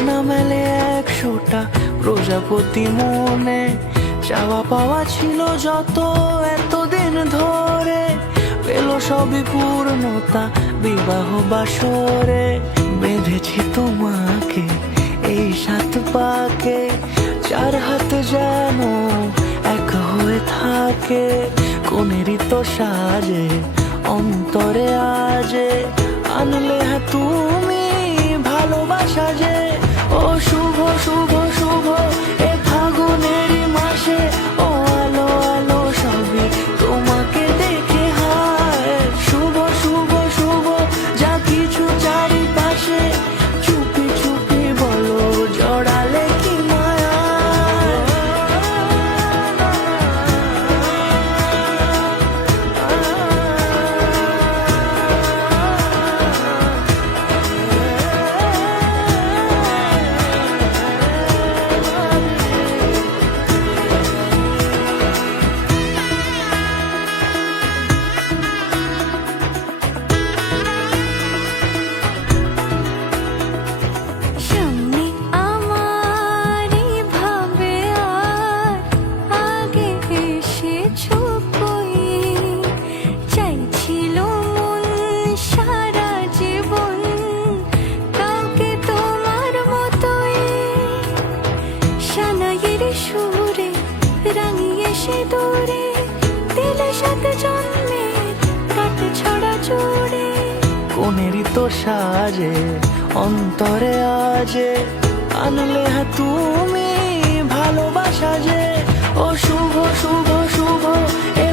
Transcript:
আনা মেলে 100টা প্রজাপতি মনে, চাওয়া পাওয়া ছিল যত এতদিন ধরে, পেল সবই পূর্ণতা বিবাহ বাসরে। বেঁধেছি তোমাকে এই 7 পাকে, 4 হাত যেন এক হয়ে থাকে। কোনেরই তো সাজে অন্তরে আজে, আনলে হ্যাঁ তুমি ভালোবাসা যে। ও শুভ শুভ শুভ এ ফাগুনেরই মাসে, ও আলো আলো সবই তোমাকে দেখে হায়। শুভ শুভ শুভ যা কিছু চারিপাশে, চুপি চুপি বলো জড়ালে কি মায়া। সামনে আমার ভাবে আর আগে এসেছো কই, চাইছিল মন সারা জীবন কাউকে তোমার মতোই। সানাইয়ের সুরে রাঙিয়ে সে দূরে, দিলে 7 জন্মের কাট ছড়া জোড়ে। কোনেরই তো সাজে অন্তরে আজে, আনলে হ্যাঁ তুমি ভালোবাসা যে। ও শুভ শুভ শুভ এ